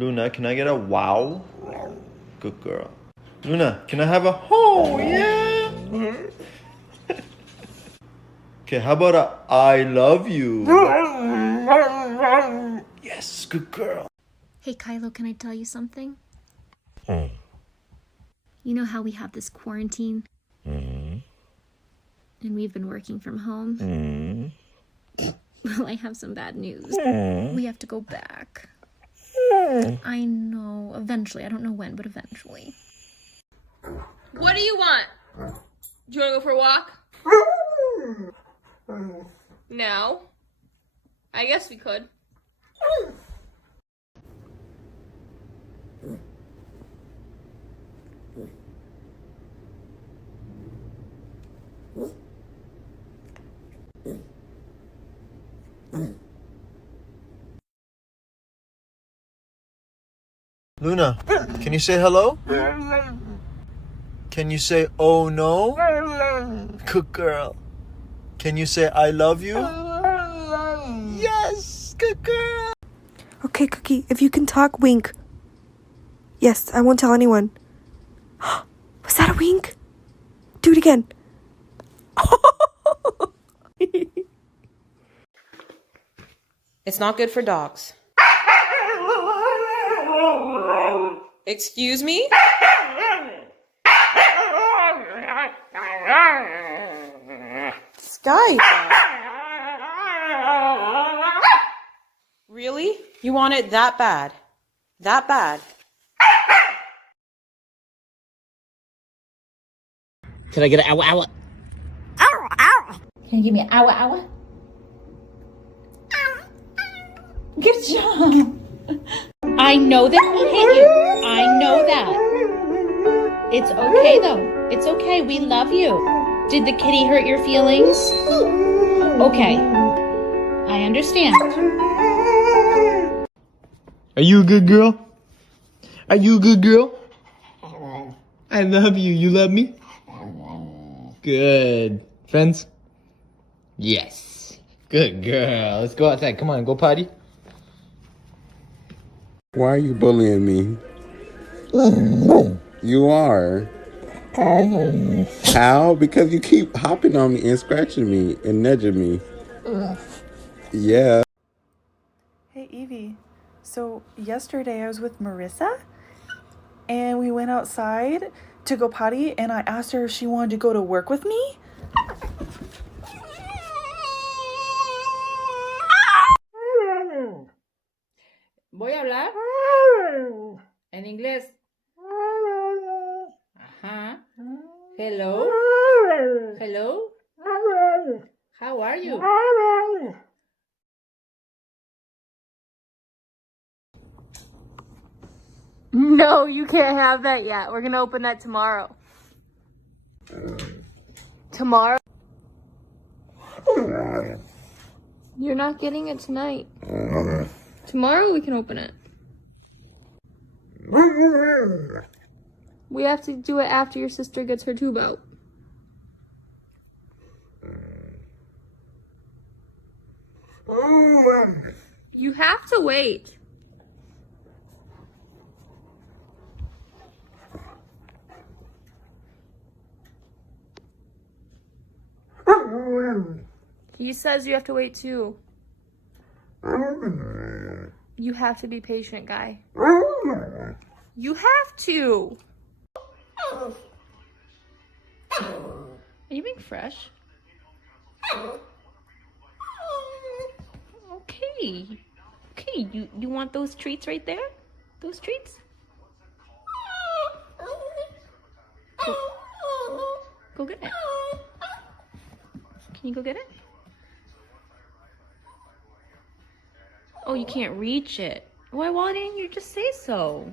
Luna, can I get a wow? Good girl. Luna, can I have a oh yeah? Okay, how about a I love you? Yes, good girl. Hey Kylo, can I tell you something? Mm. You know how we have this quarantine? Mm. And we've been working from home? Mm. Well, I have some bad news. Mm. We have to go back. Mm. I know, eventually. I don't know when, but eventually. What do you want? Do you want to go for a walk? No. I guess we could. Luna, can you say hello? Can you say oh no? Good girl. Can you say I love you? Yes, good girl. Okay, Cookie, if you can talk, wink. Yes, I won't tell anyone. Was that a wink? Do it again. It's not good for dogs. Excuse me? Sky. Really? You want it that bad? That bad? Can I get an ow ow? Can you give me an hour, hour? Good job. I know that he hit you. I know that. It's okay though. It's okay. We love you. Did the kitty hurt your feelings? Okay. I understand. Are you a good girl? Are you a good girl? I love you. You love me? Good. Friends? Yes. Good girl. Let's go outside. Come on, go potty. Why are you bullying me? You are. How? Because you keep hopping on me and scratching me and nudging me. Yeah. Hey, Evie. So yesterday I was with Marissa and we went outside to go potty and I asked her if she wanted to go to work with me. Voy a hablar en inglés. Ajá. Hello. Hello. How are you? No, you can't have that yet. We're gonna open that tomorrow. Tomorrow? You're not getting it tonight. Tomorrow we can open it. We have to do it after your sister gets her tube out. You have to wait. He says you have to wait too. You have to be patient, guy. You have to. Are you being fresh? Okay. Okay, you want those treats right there? Those treats? Go get it. Can you go get it? Oh, you can't reach it. Why didn't you just say so?